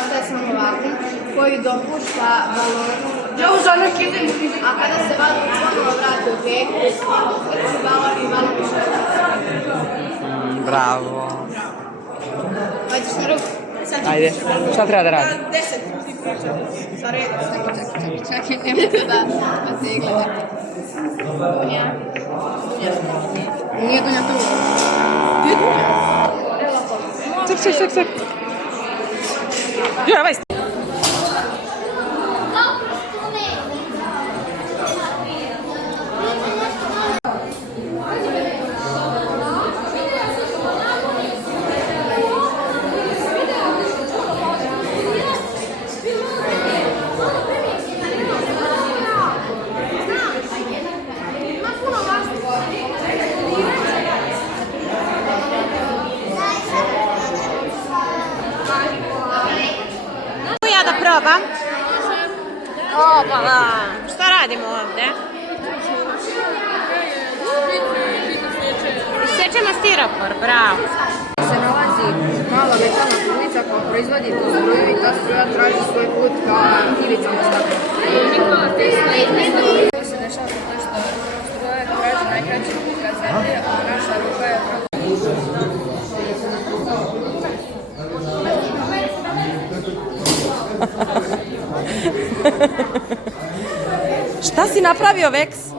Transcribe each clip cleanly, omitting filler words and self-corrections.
ostaje samo vakum koji dopušta balonu. A kada se balon ponovo vrati u tijek, balon i balon više. Bravo. Hoćeš na ruku? Ajde, šta treba da radi? 10. Sa redom. Čekaj, nemojte da se gledate. Dunja. Nije Dunja tu. Gdje je Dunja? Ček. Jura, vai. Probam. Opala. Šta radimo ovdje? Sjećemo stiropor, bravo. Se nalazi mala metalna trubica koja proizvodi tu struju i ta struja traži svoj put ka ivicama stakla. Nikola Tesla je to se dešava zato što struja traži najkraći put ka zemlji, a naša ruka je Šta si napravio, Veks?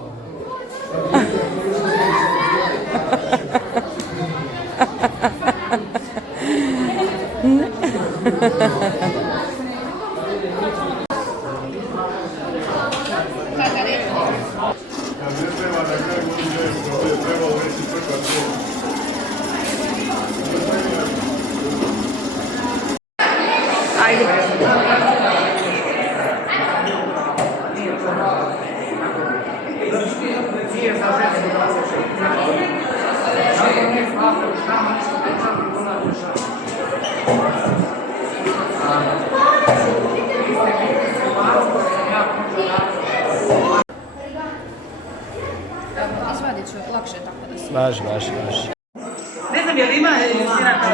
izvadit ću lakše tako da se... Važi. Ne znam je li ima sira kao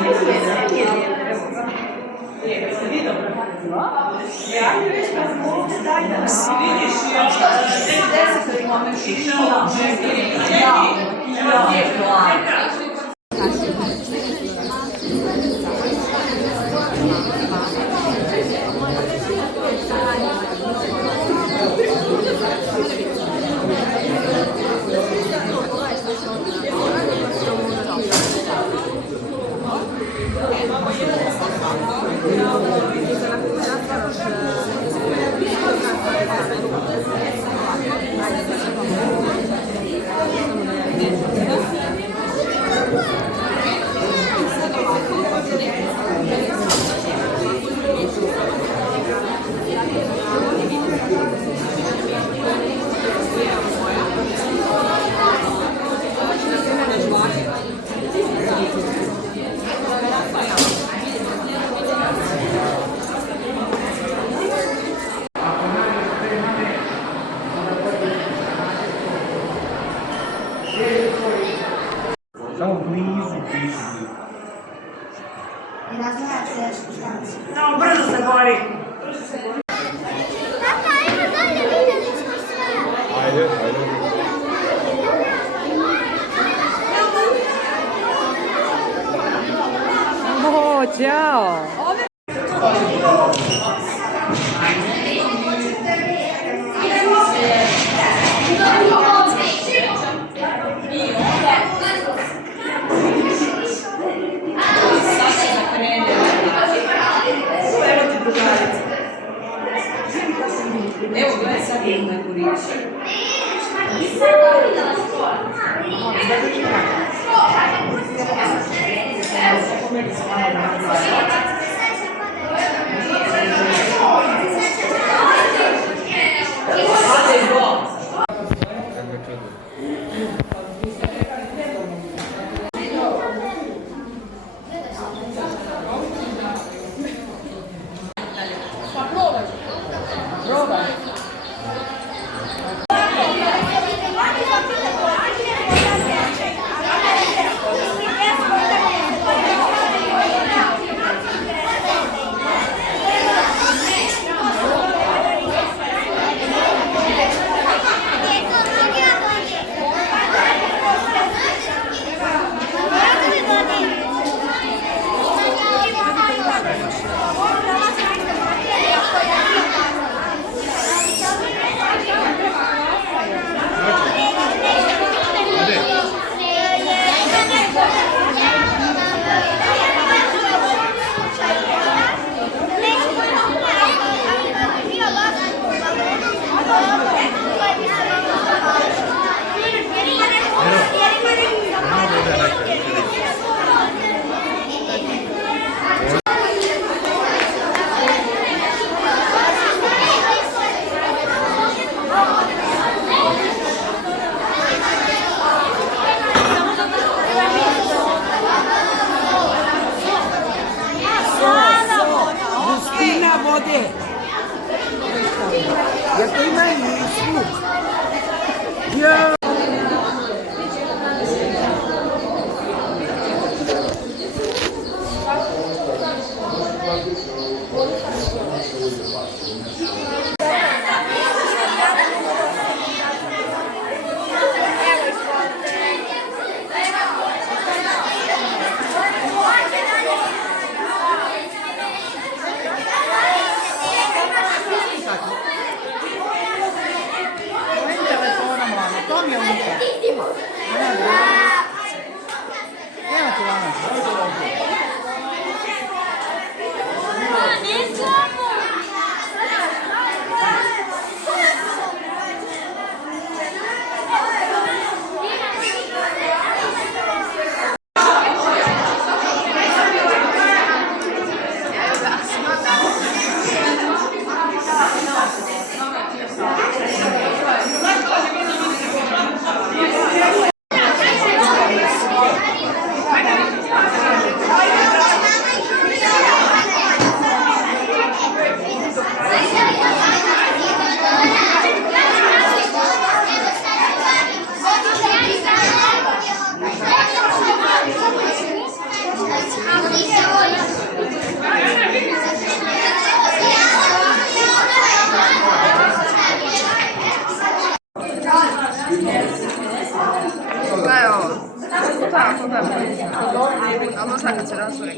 Samo blizu pišu. I razvojaš tešku stanci. Samo brzo se gori. Tata, ima dalje, vidjeli smo sve. Ajde. O, ćao. Evo, gledaj sad jednu neku riječ. vode. Jer to ima i zvuk. Ja. Evo, tako da. A možda kad se rasure.